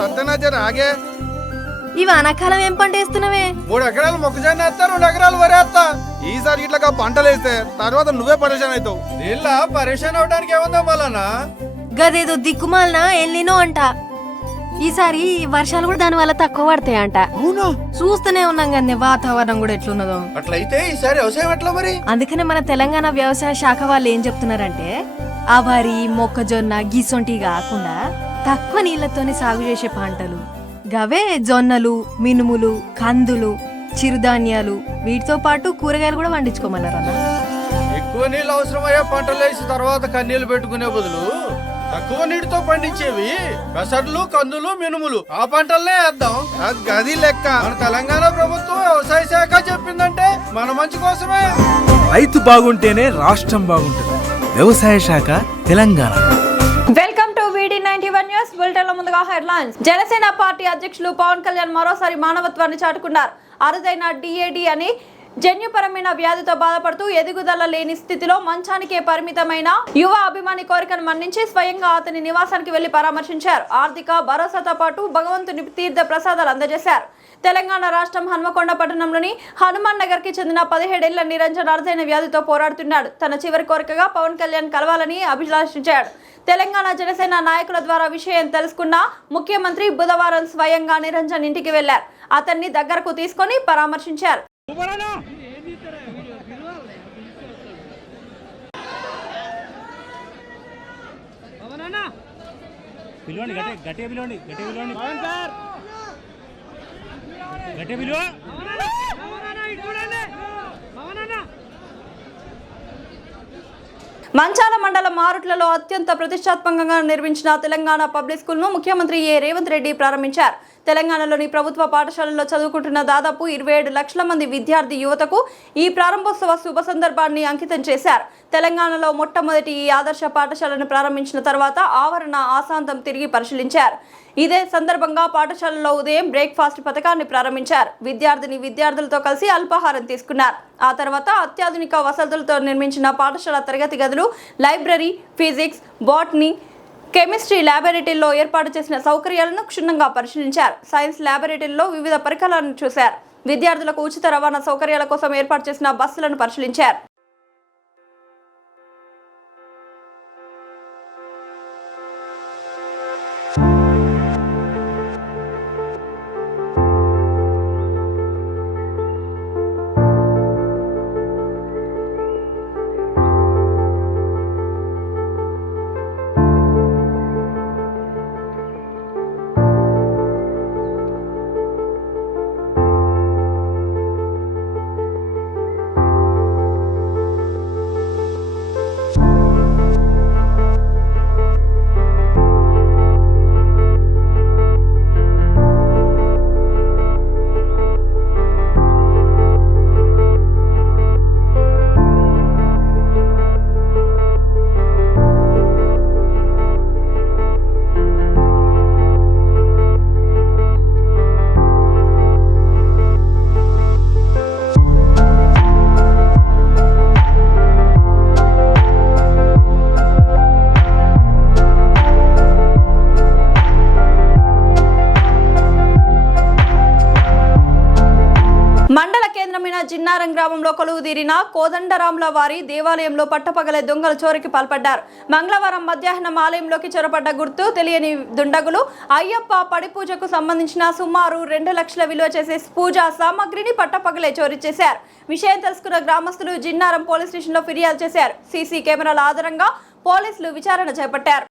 సత్యనాచారు ఆగే ఈ వానాకాలం ఏం పంట వేస్తున్నావే? 3 ఎకరాలు మొక్కజొన్న వేస్తా, 2 ఎకరాలు వరి వేస్తా. ఈసారి ఇట్లా పంటలు వేస్తే తర్వాత నువ్వే పరేషాన్ అవుతావు. నీళ్ళ పరేషాన్ అవడానికి ఏముందా మళ్ళా? గదేదో దిక్కుమాలనా ఎల్లినో అంట. ఈసారి వర్షాలు కూడా దాని వల్ల తక్కువ పడతాయంట. చూస్తూనే ఉన్నాం కానీ వాతావరణం కూడా ఎట్లున్నదో. అట్లయితే ఈసారి వ్యవసాయం ఎట్లా మరి? అందుకనే మన తెలంగాణ వ్యవసాయ శాఖ వాళ్ళు ఏం చెప్తున్నారంటే ఆ వరి మొక్కజొన్న గిసొంటి కాకుండా తక్కువ నీళ్లతోనే సాగు చేసే పంటలు గవే జొన్నలు, మినుములు, కందులు, చిరుధాన్యాలు వీటితో పాటు కూరగాయలు కూడా పండించుకోమన్నారు అన్న. ఎక్కువ నీళ్ళు అవసరమయ్యే పంటలు వేసి తర్వాత కన్నీళ్లు పెట్టుకునే బదులు తక్కువ నీటితో పండించేవి పెసర్లు, కందులు, మినుములు ఆ పంటలనే వేద్దాం. గది లెక్క. మన తెలంగాణ ప్రభుత్వం వ్యవసాయ శాఖ చెప్పిందంటే మన మంచి కోసమే. రైతు బాగుంటేనే రాష్ట్రం బాగుంటుంది. వ్యవసాయ శాఖ Telangana. Welcome to VD91 news. Bulletin లో ముందుగా హెడ్లైన్స్. జనసేన పార్టీ అధ్యక్షులు పవన్ కళ్యాణ్ మరోసారి మానవత్వాన్ని చాటుకున్నారు. అరుదైన DAD అని జన్యుపరమైన వ్యాధితో బాధపడుతూ ఎదుగుదల లేని స్థితిలో మంచానికే పరిమితమైన యువ అభిమాని కోరికను మన్నించి స్వయంగా అతని నివాసానికి వెళ్లి పరామర్శించారు. ఆర్థిక భరోసాతో పాటు భగవంతుని తీర్థ ప్రసాదాలు అందజేశారు. తెలంగాణ రాష్ట్రం హన్మకొండ పట్టణంలోని హనుమాన్ నగర్ కి చెందిన 17 ఏళ్ల నిరంజన్ అరుదైన వ్యాధితో పోరాడుతున్నాడు. తన చివరి కోరికగా పవన్ కళ్యాణ్ కలవాలని అభిలాషించాడు. తెలంగాణ జనసేన నాయకుల ద్వారా విషయం తెలుసుకున్న ముఖ్యమంత్రి బుధవారం స్వయంగా నిరంజన్ ఇంటికి వెళ్లారు. అతన్ని దగ్గరకు తీసుకొని పరామర్శించారు. మంచాల మండలం మారుట్లలో అత్యంత ప్రతిష్టాత్మకంగా నిర్మించిన తెలంగాణ పబ్లిక్ స్కూల్ ను ముఖ్యమంత్రి రేవంత్ రెడ్డి ప్రారంభించారు. తెలంగాణలోని ప్రభుత్వ పాఠశాలల్లో చదువుకుంటున్న దాదాపు 27 లక్షల మంది విద్యార్థి యువతకు ఈ ప్రారంభోత్సవ శుభ సందర్భాన్ని అంకితం చేశారు. తెలంగాణలో మొట్టమొదటి ఈ ఆదర్శ పాఠశాలను ప్రారంభించిన తర్వాత ఆవరణ ఆశాంతం తిరిగి పరిశీలించారు. ఇదే సందర్భంగా పాఠశాలలో ఉదయం బ్రేక్ఫాస్ట్ పథకాన్ని ప్రారంభించారు. విద్యార్థులతో కలిసి అల్పాహారం తీసుకున్నారు. ఆ తర్వాత అత్యాధునిక వసతులతో నిర్మించిన పాఠశాల తరగతి గదులు, లైబ్రరీ, ఫిజిక్స్, బాటనీ, కెమిస్ట్రీ ల్యాబొరేటరీలో ఏర్పాటు చేసిన సౌకర్యాలను క్షుణ్ణంగా పరిశీలించారు. సైన్స్ ల్యాబొరేటరీలో వివిధ పరికరాలను చూశారు. విద్యార్థులకు ఉచిత రవాణా సౌకర్యాల కోసం ఏర్పాటు చేసిన బస్సులను పరిశీలించారు. జిన్నారం గ్రామంలో కొలువుదీరిన కోదండరాముల వారి దేవాలయంలో పట్టపగలే దొంగలు చోరీకి పాల్పడ్డారు. మంగళవారం మధ్యాహ్నం ఆలయంలోకి చొరబడ్డ గుర్తు తెలియని దుండగులు అయ్యప్ప పడి పూజకు సంబంధించిన సుమారు 2 లక్షల విలువ చేసే పూజా సామాగ్రిని పట్టపగలే చోరీ చేశారు. విషయం తెలుసుకున్న గ్రామస్తులు జిన్నారం పోలీస్ స్టేషన్లో ఫిర్యాదు చేశారు. సీసీ కెమెరాల ఆధారంగా పోలీసులు విచారణ చేపట్టారు.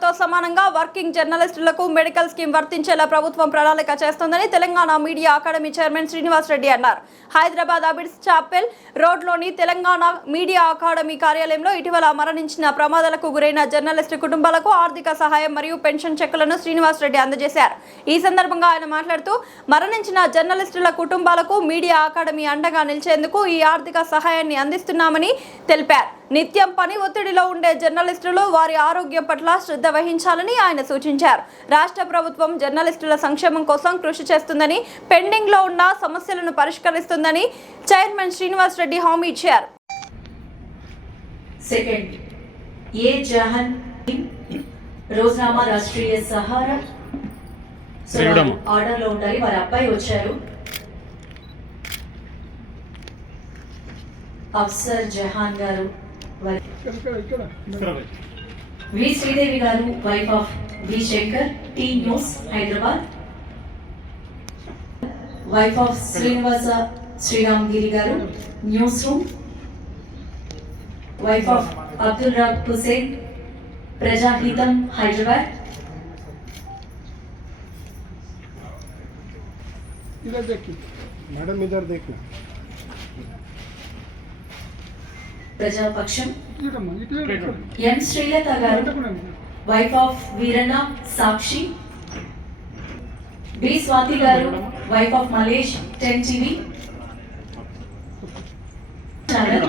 జర్నలిస్టులతో సమానంగా వర్కింగ్ జర్నలిస్టులకు మెడికల్ స్కీమ్ వర్తించేలా ప్రభుత్వం ప్రణాళిక చేస్తోందని Telangana media academy chairman Srinivas Reddy అన్నారు. హైదరాబాద్ అబిడ్స్ చాపెల్ రోడ్లోని తెలంగాణ మీడియా అకాడమీ కార్యాలయంలో ఇటీవల మరణించిన ప్రమాదాలకు గురైన జర్నలిస్టు కుటుంబాలకు ఆర్థిక సహాయం మరియు పెన్షన్ చెక్కులను శ్రీనివాస్ రెడ్డి అందజేశారు. ఈ సందర్భంగా ఆయన మాట్లాడుతూ మరణించిన జర్నలిస్టుల కుటుంబాలకు మీడియా అకాడమీ అండగా నిలిచేందుకు ఈ ఆర్థిక సహాయాన్ని అందిస్తున్నామని తెలిపారు. నిత్యం పని ఒత్తిడిలో ఉండే జర్నలిస్టులు వారి ఆరోగ్యం పట్ల శ్రద్ధ వహించాలని ఆయన సూచించారు. రాష్ట్ర ప్రభుత్వం జర్నలిస్టుల సంక్షేమం కోసం కృషి చేస్తుందని, పెండింగ్ లో ఉన్న సమస్యలను పరిష్కరిస్తుందని చైర్మన్ శ్రీనివాస్ రెడ్డి హామీ ఇచ్చారు. సెకండ్ ఏ జహన్ రోజనామా రాష్ట్రీయ సహారా ఆర్డర్ లో ఉండాలి. వారి అబ్బాయి వచ్చారు. అఫ్సర్ జహాన్ గారు, V Sridevi garu, wife of V Shankar, T news Hyderabad. Wife of Srinivasa Sriram Giri garu, news room. Wife of Abdul Rab Hussain, Prajahitam Hyderabad. इधर देखिए मैडम, इधर देखिए. Prajapaksham M Srilatha garu, wife of Veeranna Sakshi. B Swathi garu, wife of Malesh 10 TV channel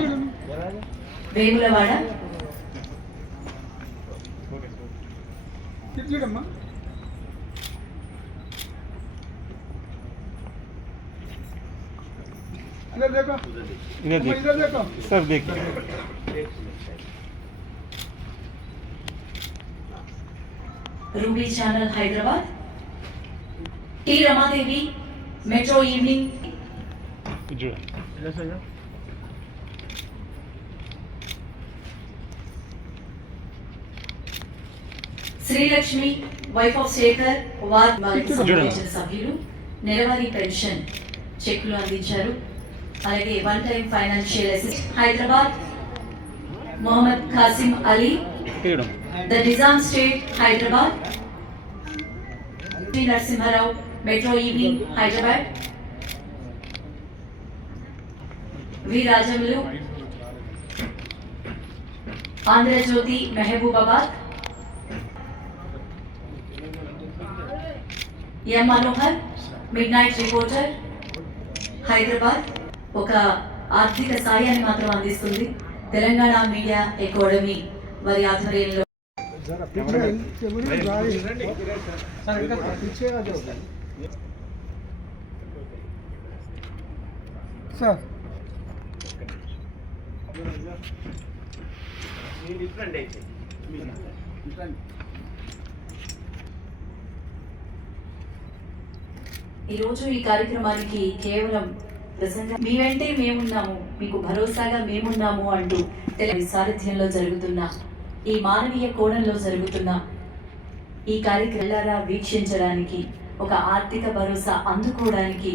Vemulawada. इधर देखो, इधर देखो सर, देखिए. Ruby channel Hyderabad. T Ramadevi, metro evening. Srilakshmi, wife of Shekar, వారికి సంబంధించిన సభ్యులు నెలవారీ పెన్షన్ చెక్కులు అందించారు. అలాగే one time financial assistant Hyderabad Mohammed Khasim Ali, the Nizam state Hyderabad. Narasimharao, metro evening Hyderabad. V Rajamulu, Andhrajyothy Mahabubabad. M Manohar, midnight reporter Hyderabad. ఒక ఆర్థిక సాయాన్ని మాత్రం అందిస్తుంది తెలంగాణ మీడియా అకాడమీ వారి ఆధ్వర్యంలో. సార్ ఈరోజు ఈ కార్యక్రమానికి కేవలం మీ వెంటే మేమున్నాము, మీకు భరోసాగా మేమున్నాము అంటూ సారథ్యంలో జరుగుతున్న ఈ మానవీయ కోణంలో జరుగుతున్న ఈ కార్యక్రమాలను వీక్షించడానికి, ఒక ఆర్థిక భరోసా అందుకోవడానికి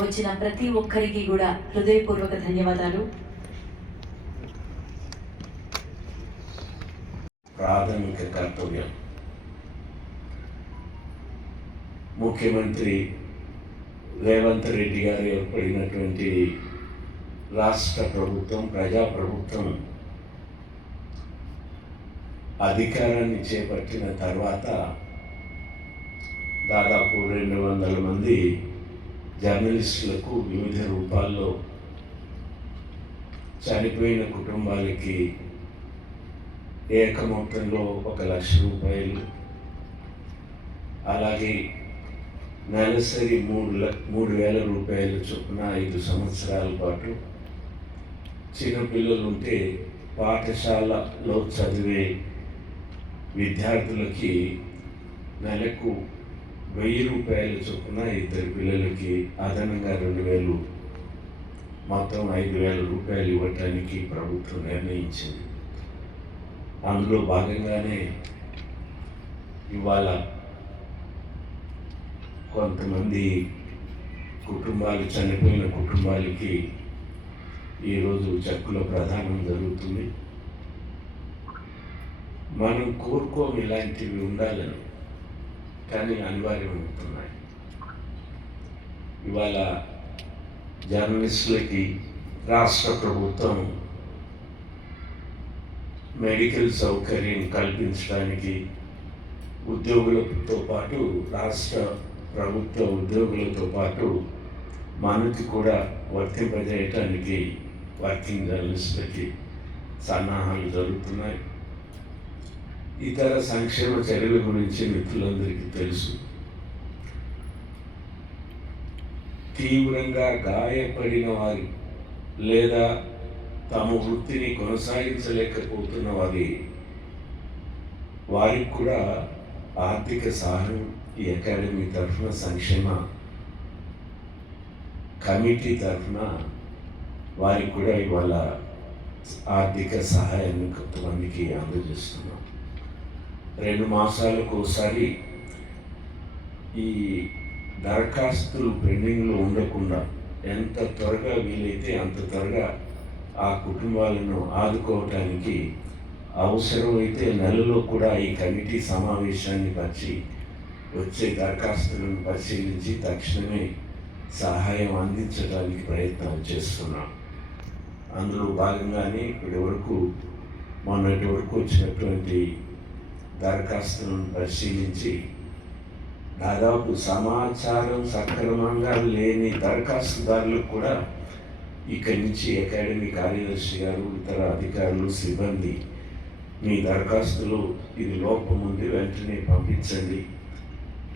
వచ్చిన ప్రతి ఒక్కరికి కూడా హృదయపూర్వక ధన్యవాదాలు. ప్రాథమిక కర్తవ్యం ముఖ్యమంత్రి రేవంత్ రెడ్డి గారు ఏర్పడినటువంటి రాష్ట్ర ప్రభుత్వం, ప్రజాప్రభుత్వం అధికారాన్ని చేపట్టిన తర్వాత దాదాపు 200 మంది జర్నలిస్టులకు వివిధ రూపాల్లో చనిపోయిన కుటుంబాలకి ఏకమొత్తంలో 1 లక్ష రూపాయలు, అలాగే నెలసరి 3,000 రూపాయలు చొప్పున 5 సంవత్సరాల పాటు, చిన్నపిల్లలు ఉంటే పాఠశాలలో చదివే విద్యార్థులకి నెలకు 1,000 రూపాయలు చొప్పున 2 పిల్లలకి అదనంగా 2,000, మొత్తం 5,000 రూపాయలు ఇవ్వటానికి ప్రభుత్వం నిర్ణయించింది. అందులో భాగంగానే ఇవాళ కొంతమంది కుటుంబాలు, చనిపోయిన కుటుంబాలకి ఈరోజు చెక్కుల ప్రదానం జరుగుతుంది. మనం కోరుకోము ఇలాంటివి ఉండాలని, కానీ అనివార్యమవుతున్నాయి. ఇవాళ జర్నలిస్టులకి రాష్ట్ర ప్రభుత్వం మెడికల్ సౌకర్యం కల్పించడానికి ఉద్యోగులతో పాటు, రాష్ట్ర ప్రభుత్వ ఉద్యోగులతో పాటు మనకి కూడా వర్తింపజేయటానికి వర్కింగ్ జర్నలిస్టులకి సన్నాహాలు జరుగుతున్నాయి. ఇతర సంక్షేమ చర్యల గురించి మిత్రులందరికీ తెలుసు. తీవ్రంగా గాయపడిన వారు లేదా తమ వృత్తిని కొనసాగించలేకపోతున్న వారికి కూడా ఆర్థిక సహాయం ఈ అకాడమీ తరఫున, సంక్షేమ కమిటీ తరఫున వారికి కూడా ఇవాళ ఆర్థిక సహాయాన్ని కొంతమందికి అందజేస్తున్నాం. 2 మాసాలకు ఒకసారి ఈ దరఖాస్తులు పెండింగ్లో ఉండకుండా ఎంత త్వరగా వీలైతే అంత త్వరగా ఆ కుటుంబాలను ఆదుకోవటానికి అవసరమైతే నెలలో కూడా ఈ కమిటీ సమావేశాన్ని వచ్చే దరఖాస్తులను పరిశీలించి తక్షణమే సహాయం అందించడానికి ప్రయత్నాలు చేస్తున్నాం. అందులో భాగంగానే మొన్నటి వరకు వచ్చినటువంటి దరఖాస్తులను పరిశీలించి దాదాపు సమాచారం సక్రమంగా లేని దరఖాస్తుదారులకు కూడా ఇక్కడి నుంచి అకాడమీ కార్యదర్శి గారు, ఇతర అధికారులు, సిబ్బంది మీ దరఖాస్తులో ఇది లోపం ఉంది వెంటనే పంపించండి,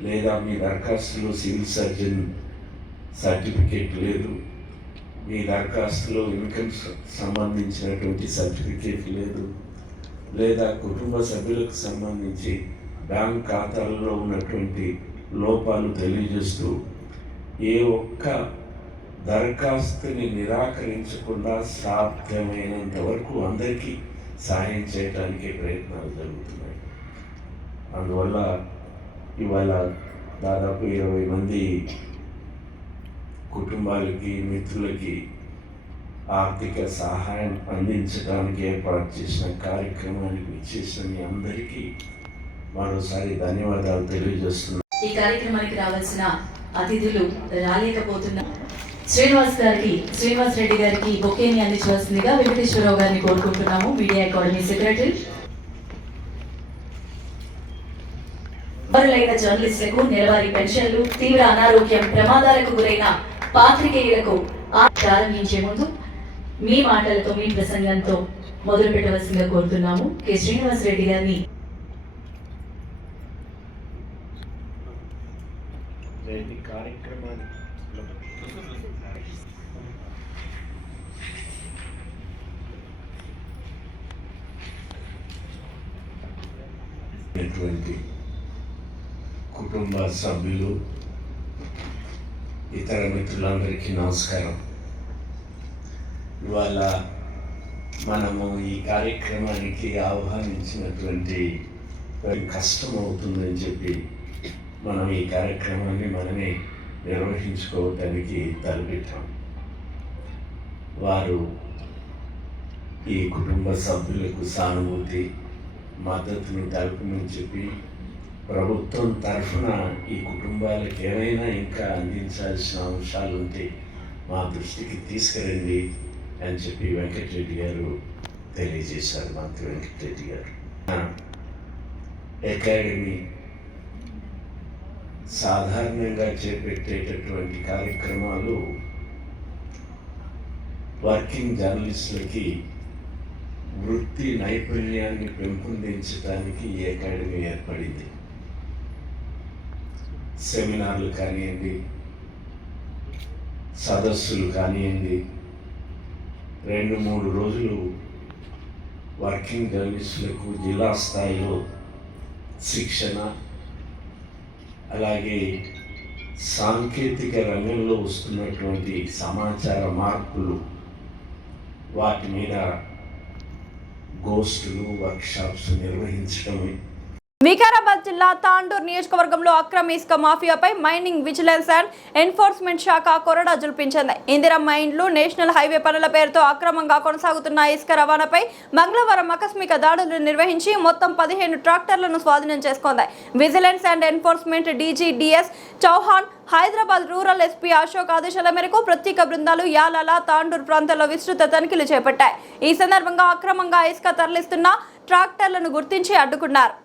లేదా మీ దరఖాస్తులో సివిల్ సర్జన్ సర్టిఫికేట్ లేదు, మీ దరఖాస్తులో ఇన్కమ్ సంబంధించినటువంటి సర్టిఫికేట్ లేదు, లేదా కుటుంబ సభ్యులకు సంబంధించి బ్యాంక్ ఖాతాలలో ఉన్నటువంటి లోపాలు తెలియజేస్తూ ఏ ఒక్క దరఖాస్తుని నిరాకరించకుండా సాధ్యమైనంత వరకు అందరికీ సహాయం చేయడానికి ప్రయత్నాలు జరుగుతున్నాయి. అందువల్ల ఇవాళ దాదాపు 20 మంది కుటుంబాలకి, మిత్రులకి ఆర్థిక సహాయం అందించడానికి ఏర్పాటు చేసిన కార్యక్రమానికి ఇచ్చేసిన మీ అందరికీ మరోసారి ధన్యవాదాలు తెలియజేస్తున్నాను. ఈ కార్యక్రమానికి రావాల్సిన అతిథులు రాలేకపోతున్న శ్రీనివాస్ రెడ్డి గారికి బొకేని అందించవలసిందిగా వెంకటేశ్వరరావు గారిని కోరుకుంటున్నాము, మీడియా అకాడమీ సెక్రటరీ. అమరులైన జర్నలిస్టులకు నెలవారీ పెన్షన్లు, తీవ్ర అనారోగ్యం, ప్రమాదాలకు గురైన పాత్రికేయులకు ప్రారంభించే ముందు మీ మాటలతో, మీ ప్రసంగంతో మొదలు పెట్టవలసిందిగా కోరుతున్నాము. కె శ్రీనివాస్ రెడ్డి గారిని కుటుంబ సభ్యులు, ఇతర మిత్రులందరికీ నమస్కారం. ఇవాళ మనము ఈ కార్యక్రమానికి ఆహ్వానించినటువంటి కష్టం అవుతుందని చెప్పి మనం ఈ కార్యక్రమాన్ని మనమే నిర్వహించుకోవటానికి తలపెట్టాం. వారు ఈ కుటుంబ సభ్యులకు సానుభూతి, మద్దతును తెలుపమని చెప్పి ప్రభుత్వం తరఫున ఈ కుటుంబాలకు ఏమైనా ఇంకా అందించాల్సిన అంశాలు ఉంటే మా దృష్టికి తీసుకురండి అని చెప్పి వెంకటరెడ్డి గారు తెలియజేశారు. మంత్రి వెంకటరెడ్డి గారు అకాడమీ సాధారణంగా చేపట్టేటటువంటి కార్యక్రమాలు వర్కింగ్ జర్నలిస్టులకి వృత్తి నైపుణ్యాన్ని పెంపొందించడానికి ఈ అకాడమీ ఏర్పడింది. సెమినార్లు కానివ్వండి, సదస్సులు కానివ్వండి, 2-3 రోజులు వర్కింగ్ జర్నలిస్టులకు జిల్లా స్థాయిలో శిక్షణ, అలాగే సాంకేతిక రంగంలో వస్తున్నటువంటి సమాచార మార్పులు, వాటి మీద గోష్ఠులు, వర్క్షాప్స్ నిర్వహించడమే వికారాబాద్ జిల్లా తాండూర్ నియోజకవర్గంలో అక్రమ ఇసుక మాఫియాపై మైనింగ్ విజిలెన్స్ అండ్ ఎన్ఫోర్స్మెంట్ శాఖ కొరడా జుల్పించింది. ఇందిరా మైన్లు, నేషనల్ హైవే పనుల పేరుతో అక్రమంగా కొనసాగుతున్న ఇసుక రవాణాపై మంగళవారం ఆకస్మిక దాడులు నిర్వహించి మొత్తం 15 ట్రాక్టర్లను స్వాధీనం చేసుకుంది. Vigilance and enforcement DG DS Chauhan, Hyderabad rural SP Ashok ఆదేశాల మేరకు ప్రత్యేక బృందాలు యాలాల, తాండూర్ ప్రాంతాల్లో విస్తృత తనిఖీలు చేపట్టాయి. ఈ సందర్భంగా అక్రమంగా ఇసుక తరలిస్తున్న ట్రాక్టర్లను గుర్తించి అడ్డుకున్నారు.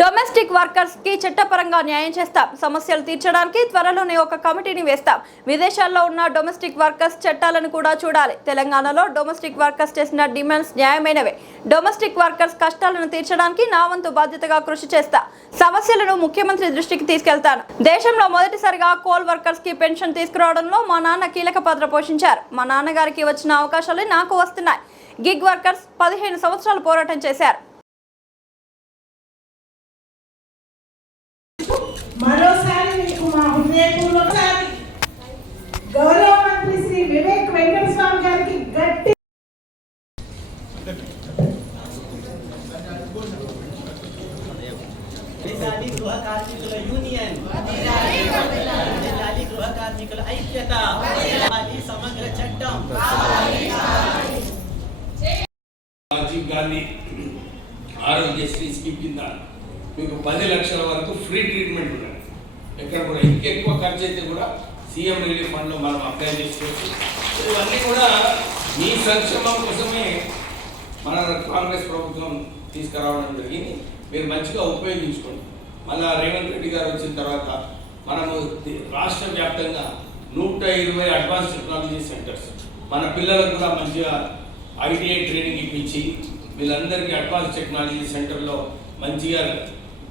డొమెస్టిక్ వర్కర్స్ కి చట్టపరంగా న్యాయం చేస్తాం. సమస్యలు తీర్చడానికి త్వరలోనే ఒక కమిటీని వేస్తాం. విదేశాల్లో ఉన్న డొమెస్టిక్ వర్కర్స్ చట్టాలను కూడా చూడాలి. తెలంగాణలో డొమెస్టిక్ వర్కర్స్ చేసిన డిమాండ్స్ న్యాయమైనవే. డొమెస్టిక్ వర్కర్స్ కష్టాలను తీర్చడానికి నా వంతు బాధ్యతగా కృషి చేస్తా. సమస్యలను ముఖ్యమంత్రి దృష్టికి తీసుకెళ్తాను. దేశంలో మొదటిసారిగా కోల్ వర్కర్స్ కి పెన్షన్ తీసుకురావడంలో మా నాన్న కీలక పాత్ర పోషించారు. మా నాన్నగారికి వచ్చిన అవకాశాలు నాకు వస్తున్నాయి. గిగ్ వర్కర్స్ 15 సంవత్సరాలు పోరాటం చేశారు. మరోసారి మీకు మా హృదయపూర్వక గౌరవ మంత్రి శ్రీ వివేక్ వెంకటస్వామి గారికి గట్టి గృహ కార్మికుల యూనియన్, గృహ కార్మికుల ఐక్యత, సమగ్ర చట్టం. రాజీవ్ గాంధీ ఆరోగ్యశ్రీ స్కీమ్ కింద మీకు 10 లక్షల వరకు ఫ్రీ ట్రీట్మెంట్ ఉన్నది. ఎక్కడ కూడా ఇంకెక్కువ ఖర్చు అయితే కూడా సీఎం రిలీఫ్ ఫండ్లో మనం అప్లై చేసుకోవచ్చు. ఇవన్నీ కూడా మీ సంక్షేమం కోసమే మన కాంగ్రెస్ ప్రభుత్వం తీసుకురావడం జరిగింది. మీరు మంచిగా ఉపయోగించుకోండి. మళ్ళీ రేవంత్ రెడ్డి గారు వచ్చిన తర్వాత మనము రాష్ట్ర వ్యాప్తంగా 120 అడ్వాన్స్ టెక్నాలజీ సెంటర్స్ మన పిల్లలకు కూడా మంచిగా ఐటీఐ ట్రైనింగ్ ఇప్పించి వీళ్ళందరికీ అడ్వాన్స్ టెక్నాలజీ సెంటర్లో మంచిగా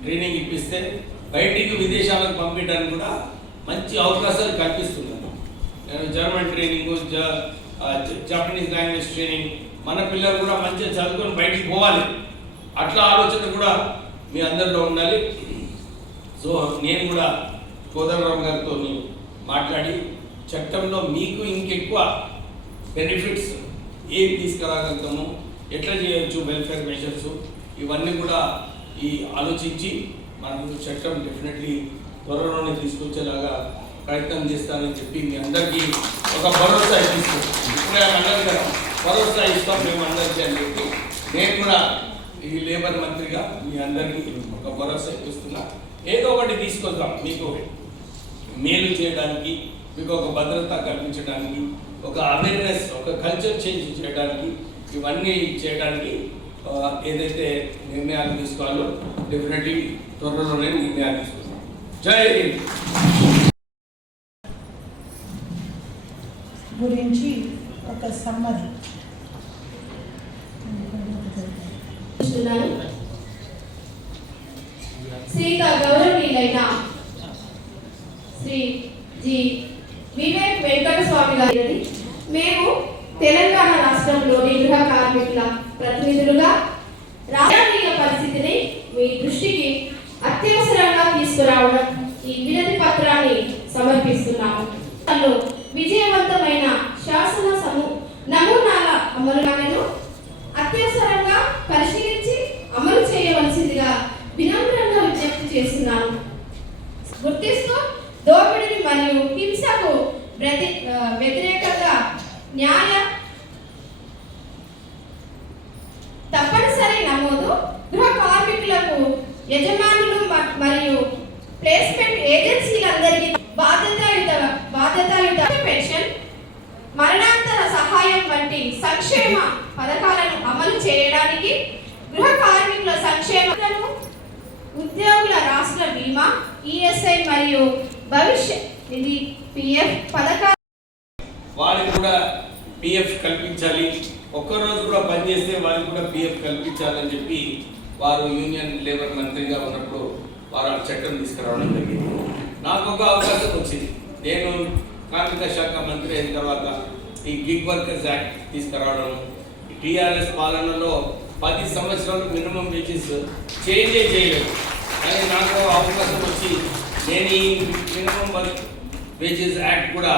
ట్రైనింగ్ ఇప్పిస్తే బయటికి విదేశాలకు పంపించడానికి కూడా మంచి అవకాశాలు కల్పిస్తున్నాను. నేను German training, Japanese language training, మన పిల్లలు కూడా మంచిగా చదువుకొని బయటికి పోవాలి. అట్లా ఆలోచన కూడా మీ అందరిలో ఉండాలి. సో నేను కూడా కోదండరామ్ గారితో మాట్లాడి చట్టంలో మీకు ఇంకెక్కువ బెనిఫిట్స్ ఏం తీసుకురాగలుగుతాము, ఎట్లా చేయొచ్చు, వెల్ఫేర్ మెజర్స్ ఇవన్నీ కూడా ఆలోచించి మనకు చట్టం డెఫినెట్లీ త్వరలోనే తీసుకొచ్చేలాగా ప్రయత్నం చేస్తానని చెప్పి మీ అందరికీ ఒక భరోసా ఇస్తాం. ఇప్పుడే అన్నారు కదా, భరోసా ఇస్తాం మేము అందరికీ అని చెప్పి నేను కూడా ఈ లేబర్ మంత్రిగా మీ అందరికీ ఒక భరోసా ఇస్తున్నా. ఏదో ఒకటి తీసుకొద్దాం, మీకు మేలు చేయడానికి, మీకు ఒక భద్రత కల్పించడానికి, ఒక అవేర్నెస్, ఒక కల్చర్ చేంజ్ చేయడానికి, ఇవన్నీ చేయడానికి ఏదైతే నిర్ణయాలు తీసుకోవాలో డెఫినెట్లీ త్వరలోనే నిర్ణయాలు తీసుకుంటాం. జై హింద్. గురించి ఒక సమ్మతి శ్రీత గౌరవనీయులైన శ్రీ జి వివేక్ వెంకటస్వామి గారి మేము తెలంగాణ రాష్ట్రంలోని గృహ కార్మికుల ప్రతినిధులుగా రాజకీయ పరిస్థితిని మీ దృష్టికి అత్యవసరంగా తీసుకురావడం ఈ వినతి పత్రాన్ని సమర్పిస్తున్నాము. విజయవంతమైన శాసన నమూనాల అమలులను అత్యవసరంగా పరిశీలించి అమలు చేయవలసిందిగా వినమ్రంగా విజ్ఞప్తి చేస్తున్నాను. గుర్తిస్తూ దోపిడీని మరియు హింసకు వ్యతిరేకంగా న్యాయ తప్పనిసరి నమోదు, గృహ కార్మికులకు యజమానులు మరియు ప్లేస్మెంట్ ఏజెన్సీలందరికీ బాధ్యతాయుత పెన్షన్, మరణాంతర సహాయం వంటి సంక్షేమ పథకాలను అమలు చేయడానికి గృహ కార్మికుల సంక్షేమను, ఉద్యోగుల రాష్ట్ర బీమా, ఈఎస్ఐ మరియు భవిష్య నిధి పిఎఫ్ పథకాలు వారికి కూడా పిఎఫ్ కల్పించాలి, ఒక్కరోజు కూడా పనిచేస్తే వారికి కూడా పిఎఫ్ కల్పించాలని చెప్పి వారు యూనియన్ లేబర్ మంత్రిగా ఉన్నప్పుడు వారు ఆ చట్టం తీసుకురావడం జరిగింది. నాకు ఒక అవకాశం వచ్చింది. నేను కార్మిక శాఖ మంత్రి అయిన తర్వాత ఈ గిగ్ వర్కర్స్ యాక్ట్ తీసుకురావడం, టీఆర్ఎస్ పాలనలో 10 సంవత్సరాలు మినిమం వేజెస్ చేంజే చేయలేదు. కానీ నాకు అవకాశం వచ్చి నేను ఈ మినిమం వేజెస్ యాక్ట్ కూడా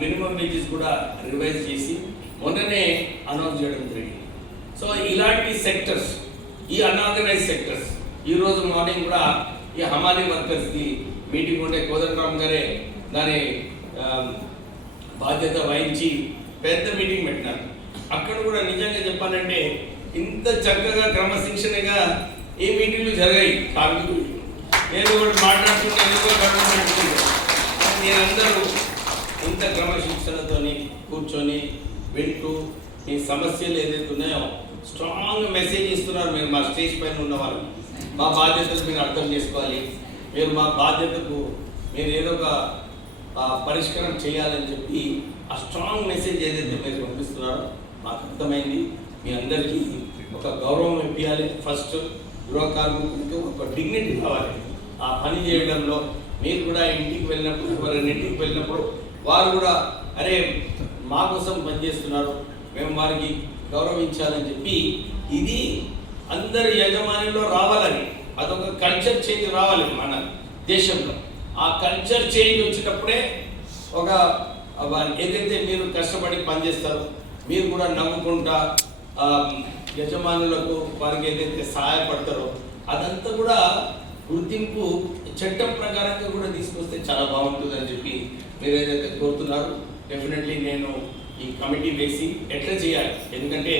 మినిమం వేజెస్ కూడా రివైజ్ చేసి మొన్ననే అనౌన్స్ చేయడం జరిగింది. సో ఇలాంటి సెక్టర్స్, ఈ అన్ఆర్గనైజ్ సెక్టర్స్, ఈరోజు మార్నింగ్ కూడా ఈ హమాలీ వర్కర్స్కి మీటింగ్ ఉంటే కోదండరామ్ గారే దాని బాధ్యత వహించి పెద్ద మీటింగ్ పెట్టినారు. అక్కడ కూడా నిజంగా చెప్పాలంటే ఇంత చక్కగా క్రమశిక్షణగా ఏ మీటింగ్లు జరిగాయి కార్మికులు. నేను కూడా మాట్లాడుతున్నాను, నేనందరూ ఇంత క్రమశిక్షణతో కూర్చొని వింటూ మీ సమస్యలు ఏదైతే ఉన్నాయో స్ట్రాంగ్ మెసేజ్ ఇస్తున్నారు. మీరు మా స్టేజ్ పైన ఉన్నవారు మా బాధ్యతలు మీరు అర్థం చేసుకోవాలి, మీరు మా బాధ్యతకు మీరు ఏదో ఒక పరిష్కారం చేయాలని చెప్పి ఆ స్ట్రాంగ్ మెసేజ్ ఏదైతే మీరు పంపిస్తున్నారో మాకు అర్థమైంది. మీ అందరికీ ఒక గౌరవం ఇప్పించాలి. ఫస్ట్ గృహ కార్మికులకు ఒక డిగ్నిటీ కావాలి. ఆ పని చేయడంలో మీరు కూడా ఇంటికి వెళ్ళినప్పుడు, ఎవరైనా ఇంటికి వెళ్ళినప్పుడు వారు కూడా అరే మా కోసం పనిచేస్తున్నారు, మేము వారికి గౌరవించాలని చెప్పి ఇది అందరి యజమానిలో రావాలని, అదొక కల్చర్ చేంజ్ రావాలి మన దేశంలో. ఆ కల్చర్ చేంజ్ వచ్చినప్పుడే ఒక ఏదైతే మీరు కష్టపడి పనిచేస్తారో మీరు కూడా నవ్వుకుంటా యజమానులకు వారికి ఏదైతే సహాయపడతారో అదంతా కూడా గుర్తింపు చట్టం ప్రకారంగా కూడా తీసుకొస్తే చాలా బాగుంటుందని చెప్పి మీరు ఏదైతే కోరుతున్నారు. డెఫినెట్లీ నేను ఈ కమిటీ వేసి ఎట్లా చేయాలి, ఎందుకంటే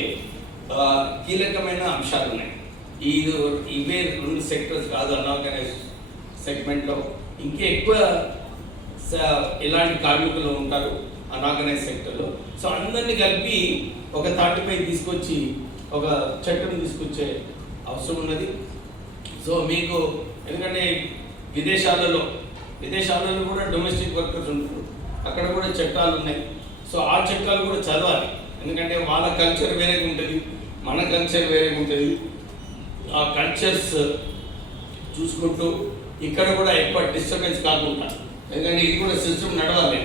కీలకమైన అంశాలు ఉన్నాయి. ఇవే 2 సెక్టర్స్ కాదు, అన్ఆర్గనైజ్ సెగ్మెంట్లో ఇంకా ఎక్కువ ఎలాంటి కార్మికులు ఉంటారు అన్ఆర్గనైజ్ సెక్టర్లో. సో అందరినీ కలిపి ఒక తాటిపై తీసుకొచ్చి ఒక చట్టం తీసుకొచ్చే అవసరం ఉన్నది. సో మీకు ఎందుకంటే విదేశాలలో కూడా డొమెస్టిక్ వర్కర్స్ ఉంటారు, అక్కడ కూడా చట్టాలు ఉన్నాయి. సో ఆ చట్టాలు కూడా చదవాలి, ఎందుకంటే వాళ్ళ కల్చర్ వేరేగా ఉంటుంది, మన కల్చర్ వేరేగా ఉంటుంది. ఆ కల్చర్స్ చూసుకుంటూ ఇక్కడ కూడా ఎక్కువ డిస్టర్బెన్స్ కాకుండా, ఎందుకంటే ఇది కూడా సిస్టమ్ నడవాలి,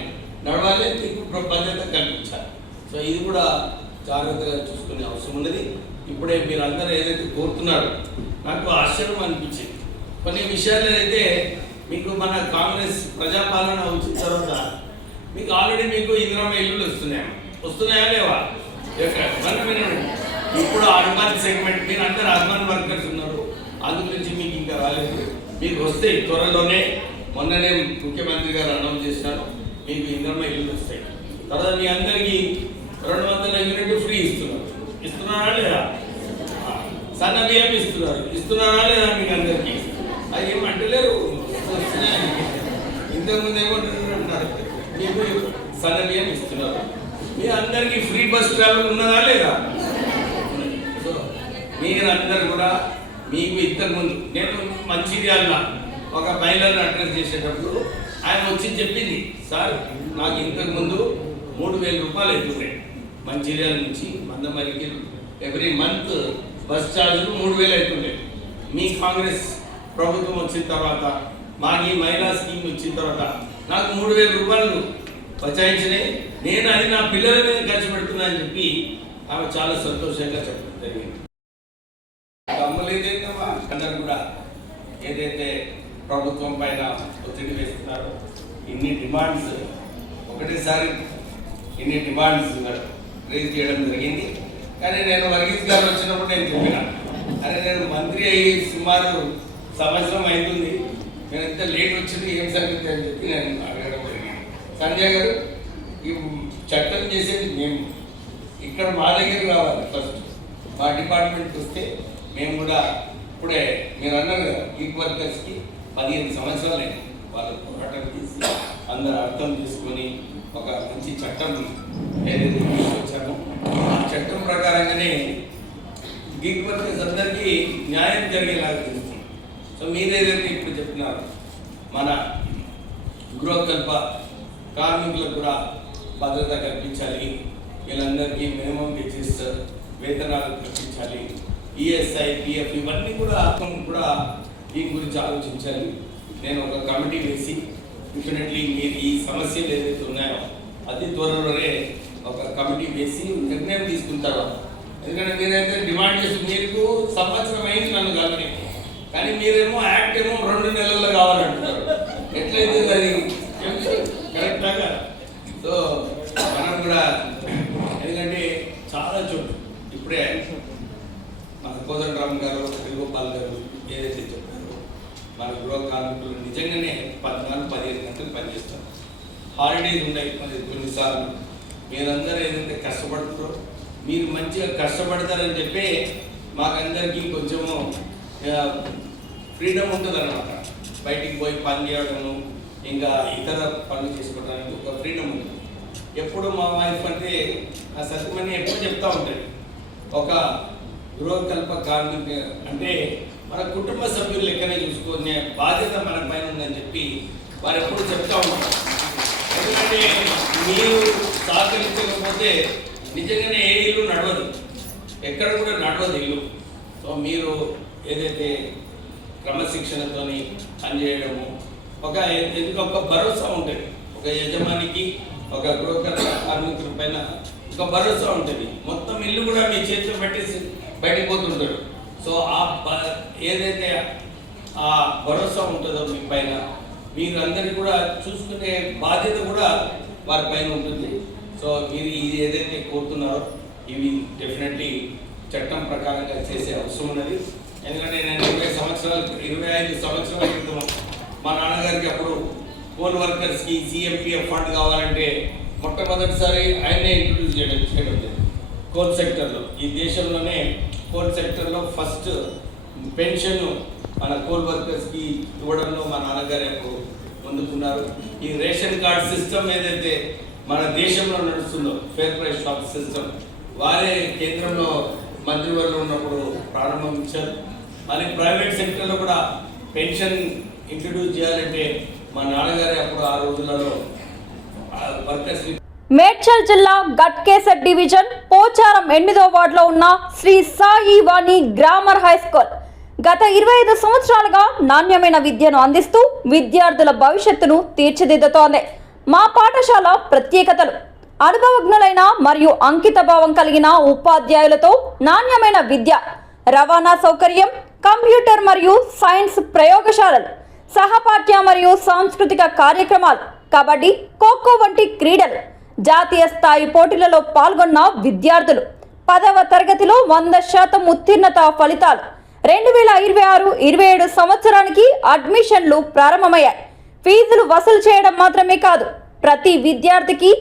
మీకు బాధ్యత కల్పించాలి. సో ఇది కూడా జాగ్రత్తగా చూసుకునే అవసరం ఉన్నది. ఇప్పుడే మీరు అందరూ ఏదైతే కోరుతున్నారో నాకు ఆశ్చర్యం అనిపించింది. కొన్ని విషయాలు అయితే మీకు మన కాంగ్రెస్ ప్రజాపాలన వచ్చిన తర్వాత మీకు ఆల్రెడీ మీకు ఇందిరమ్మ ఇల్లులు వస్తున్నాయా లేవా? ఇప్పుడు అర్బన్ సెగ్మెంట్ మీరు అందరూ అర్బన్ వర్కర్స్ ఉన్నారు, అందు గురించి మీకు ఇంకా రాలేదు. మీకు వస్తే త్వరలోనే, మొన్ననే ముఖ్యమంత్రి గారు అనౌన్స్ చేసినారు, మీకు ఇందిరమ్మ ఇల్లులు వస్తాయి. తర్వాత మీ అందరికీ 200 యూనిట్లు ఫ్రీ ఇస్తున్నారా లేదా? సన్న బియ్యం ఇస్తున్నారా లేదా? మీకు అందరికీ అది ఏమంటలేరు, ఇంతకుముందు ఏమంటున్నారు, మీకు సన్న బియ్యం ఇస్తున్నారు. మీ అందరికీ ఫ్రీ బస్ ట్రావెల్ ఉన్నదా లేదా? సో మీరందరూ కూడా మీకు ఇంతకుముందు నేను మంచిర్యాల ఒక మహిళను అడ్రస్ చేసేటప్పుడు ఆయన వచ్చి చెప్పింది, సార్ నాకు ఇంతకుముందు 3,000 రూపాయలు అవుతున్నాయి మంచిర్యాల నుంచి మందమరికి ఎవ్రీ మంత్ బస్ ఛార్జీలు 3,000 అవుతున్నాయి. మీ కాంగ్రెస్ ప్రభుత్వం వచ్చిన తర్వాత, మాకు ఈ మహిళా స్కీమ్ వచ్చిన తర్వాత నాకు 3,000 రూపాయలు బచాయించినాయి. నేను అది నా పిల్లల మీద ఖర్చు పెడుతున్నా అని చెప్పి ఆమె చాలా సంతోషంగా చెప్పడం జరిగింది. గమ్మలేదేంటమ్మా, అందరూ కూడా ఏదైతే ప్రభుత్వం పైన ఒత్తిడి వేస్తున్నారో ఇన్ని డిమాండ్స్ ఒకటేసారి రేజ్ చేయడం జరిగింది. కానీ నేను వర్గీస్ గారు వచ్చినప్పుడు నేను చెప్పిన, అరే నేను మంత్రి అయ్యి సుమారు సంవత్సరం అవుతుంది, నేను ఎంత లేట్ వచ్చింది ఏం సంగతి అని చెప్పి నేను అడగడం జరిగింది. సంజయ్ గారు ఈ చట్టం చేసేది మేము, ఇక్కడ మా దగ్గర రావాలి, ఫస్ట్ మా డిపార్ట్మెంట్కి వస్తే మేము కూడా ఇప్పుడే మీరు అన్నారు కదా గిగ్ వర్కర్స్కి 15 సంవత్సరాలు వాళ్ళు పోరాటం చేసి అందరూ అర్థం చేసుకొని ఒక మంచి చట్టం ఏదైతే తీసుకొచ్చామో ఆ చట్టం ప్రకారంగానే గిగ్ వర్కర్స్ అందరికీ న్యాయం జరిగేలాగా చేస్తుంది. సో మీరేదైతే ఇప్పుడు చెప్తున్నారు మన గృహకల్ప కార్మికులకు కూడా భద్రత కల్పించాలి, వీళ్ళందరికీ మినిమం వేజెస్ వేతనాలు కల్పించాలి, ఈఎస్ఐ పిఎఫ్ ఇవన్నీ కూడా దీని గురించి ఆలోచించాలి. నేను ఒక కమిటీ వేసి డెఫినెట్లీ మీరు ఈ సమస్యలు ఏదైతే ఉన్నాయో అతి త్వరలోనే ఒక కమిటీ వేసి నిర్ణయం తీసుకుంటారు. ఎందుకంటే మీరైతే డిమాండ్ చేసి మీకు సంవత్సరం అయింది నన్ను కలిగి, కానీ మీరేమో యాక్ట్ ఏమో 2 నెలల్లో కావాలంటున్నారు. ఎట్లయితే అది కరెక్ట్గా. సో మనం కూడా ఎందుకంటే చాలా చోటు ఇప్పుడే మన కోదండరామ్ గారు, వేణుగోపాల్ గారు ఏదైతే చెప్పారో మన గృహ కార్మికులు నిజంగానే 14-15 గంటలు పనిచేస్తారు. హాలిడేస్ ఉన్నాయి కొన్నిసార్లు. మీరందరూ ఏదైతే కష్టపడుతారో మీరు మంచిగా కష్టపడతారని చెప్పి మాకందరికీ కొంచెము ఫ్రీడమ్ ఉంటుంది అన్నమాట. బయటికి పోయి పని చేయడము, ఇంకా ఇతర పనులు చేసుకోవడానికి ఒక ఫ్రీడమ్ ఉంటుంది. ఎప్పుడు మా వైఫ్ అంటే ఆ సత్యమని ఎప్పుడు చెప్తూ ఉంటుంది, ఒక గృహకల్ప కార్మిక అంటే మన కుటుంబ సభ్యులు లెక్కనే చూసుకునే బాధ్యత మన పైన ఉందని చెప్పి వారు ఎప్పుడు చెప్తూ ఉంటారు. ఎందుకంటే మీరు సహకరించకపోతే నిజంగానే ఏ ఇల్లు నడవదు, ఎక్కడ కూడా నడవదు ఇల్లు. సో మీరు ఏదైతే క్రమశిక్షణతో పనిచేయడము, ఒక భరోసా ఉంటుంది, ఒక యజమానికి ఒక గృహ కార్మికుల పైన ఒక భరోసా ఉంటుంది. మొత్తం ఇల్లు కూడా మీ చేతిలో పెట్టేసి బయటకు పోతుంటాడు. సో ఏదైతే ఆ భరోసా ఉంటుందో మీ పైన, మీరు అందరికీ కూడా చూసుకునే బాధ్యత కూడా వారి పైన ఉంటుంది. సో మీరు ఇది ఏదైతే కోరుతున్నారో ఇవి డెఫినెట్లీ చట్టం ప్రకారంగా చేసే అవసరం ఉన్నది. ఎందుకంటే నేను 25 సంవత్సరాల క్రితం మా నాన్నగారికి అప్పుడు కోల్ వర్కర్స్కి సిఎంపిఎఫ్ ఫండ్ కావాలంటే మొట్టమొదటిసారి ఆయనే ఇంట్రొడ్యూస్ చేయడం జరిగింది. కోల్ సెక్టర్లో, ఈ దేశంలోనే కోల్ సెక్టర్లో ఫస్ట్ పెన్షన్ మన కోల్ వర్కర్స్కి ఇవ్వడంలో మా నాన్నగారు అప్పుడు ముందుకున్నారు. ఈ రేషన్ కార్డ్ సిస్టమ్ ఏదైతే మన దేశంలో నడుస్తుందో, ఫేర్ ప్రైస్ షాప్ సిస్టమ్, వారే కేంద్రంలో మంత్రివర్గంలో ఉన్నప్పుడు ప్రారంభించారు. మరి ప్రైవేట్ సెక్టర్లో కూడా పెన్షన్ ఇంట్రడ్యూస్ చేయాలంటే మా నాన్నగారే అప్పుడు ఆ రోజులలో వర్కర్స్. మేడ్చల్ జిల్లా గట్కేసర్ డివిజన్ పోచారం 8వ వార్డులో ఉన్న శ్రీ సాయి వాణి గ్రామర్ హై స్కూల్ గత 25 సంవత్సరాలుగా నాణ్యమైన విద్యను అందిస్తూ విద్యార్థుల భవిష్యత్తును తీర్చిదిద్దుతోంది. మా పాఠశాల ప్రత్యేకతలు: అనుభవజ్ఞులైన మరియు అంకితభావం కలిగిన ఉపాధ్యాయులతో నాణ్యమైన విద్య, రవాణా సౌకర్యం, కంప్యూటర్ మరియు సైన్స్ ప్రయోగశాలలు, సహపాఠ్య మరియు సాంస్కృతిక కార్యక్రమాలు, కబడ్డీ, ఖోఖో వంటి క్రీడలు, జాతీయ స్థాయి పోటీలలో పాల్గొన్న విద్యార్థులు, 10వ తరగతిలో 100% ఉత్తీర్ణత ఫలితాలు. 2026-27 సంవత్సరానికి అడ్మిషన్లు ప్రారంభమయ్యాయి. ఫీజులు వసూలు చేయడం మాత్రమే కాదు, ప్రతి విద్యార్థికి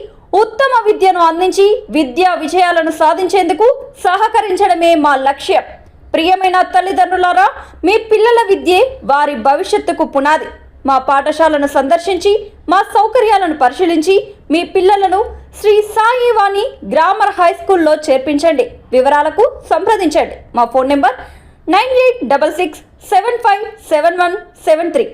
ఉత్తమ విద్యను అందించి విద్యా విజయాలను సాధించేందుకు సహకరించడమే మా లక్ష్యం. ప్రియమైన తల్లిదండ్రులారా, మీ పిల్లల విద్యే వారి భవిష్యత్తుకు పునాది. మా పాఠశాలను సందర్శించి మా సౌకర్యాలను పరిశీలించి మీ పిల్లలను శ్రీ సాయి వాణి గ్రామర్ హై స్కూల్లో చేర్పించండి. వివరాలకు సంప్రదించండి. మా ఫోన్ నెంబర్ 9866757173.